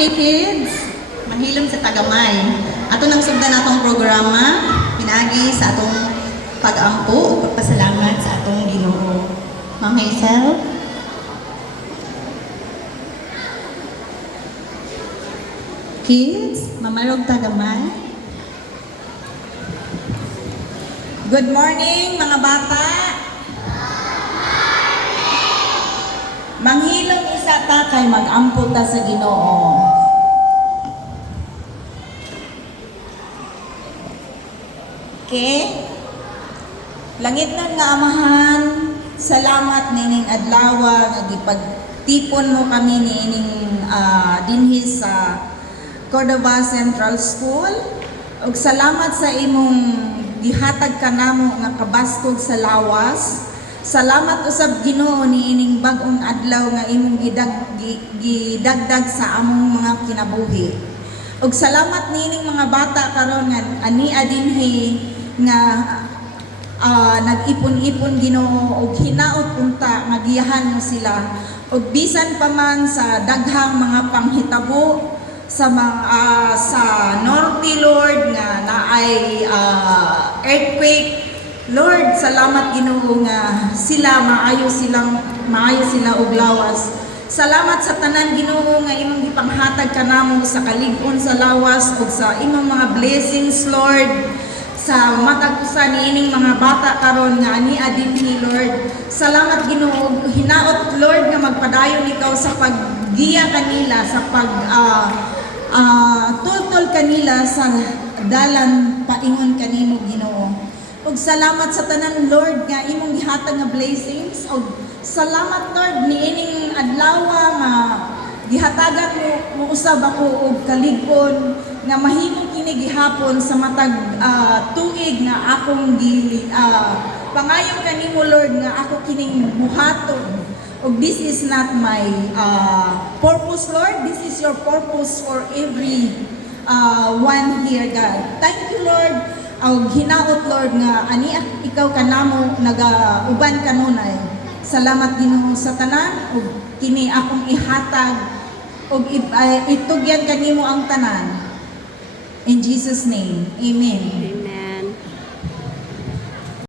Okay kids, manghilom sa tagamay. Ato nang sugdan atong programa, pinagi sa atong pag-ampo o pagpasalamat sa atong Ginoo. Ma'am Hazel? Kids, mamarog tagamay. Good morning mga bata. Manghilom isa ta kay mag-ampo ta sa Ginoo. Okay? Langit na nga Amahan, salamat nining adlawa nga gipagtipon mo kami nining dinhi sa Cordova Central School. Ug salamat sa imong gihatag kanamo nga kabaskog sa lawas. Salamat usab Ginoo niining bag-ong adlaw nga imong gidagdag sa among mga kinabuhi. Ug salamat niining mga bata karon nga ania dinhi nga nag-ipon-ipon Ginoo ug hinaot unta nga giyahan mo sila ug bisan pa man sa daghang mga panghitabo sa mga sa Norte Lord nga naay earthquake. Lord, salamat Ginoo nga sila maayo sila og lawas. Salamat sa tanan Ginoo nga imong gipanghatag kanamo sa kalig-on sa lawas ug sa imong mga blessings Lord sa matag usa niining mga bata karon nga ani dinhi Lord. Salamat Ginoo, hinaot Lord nga magpadayon ikaw sa paggiya kanila sa tutol kanila sa dalan paingon kanimo Ginoo. Ug salamat sa tanan Lord nga imong gihatag nga blessings ug salamat Lord niining adlaw nga gihatagan mo usab ako og kalig-on nga mahimong kini gihapon sa matag tuig nga akong pangayo kanimo Lord nga ako kining buhaton. ug this is not my purpose Lord, this is your purpose for every one here God. Thank you Lord. Ug hinaot Lord nga ani ikaw kanamo nagauban kanunay. Salamat Ginoo sa tanan ug kini akong ihatag ug itugyan kanimo ang tanan. In Jesus name. Amen.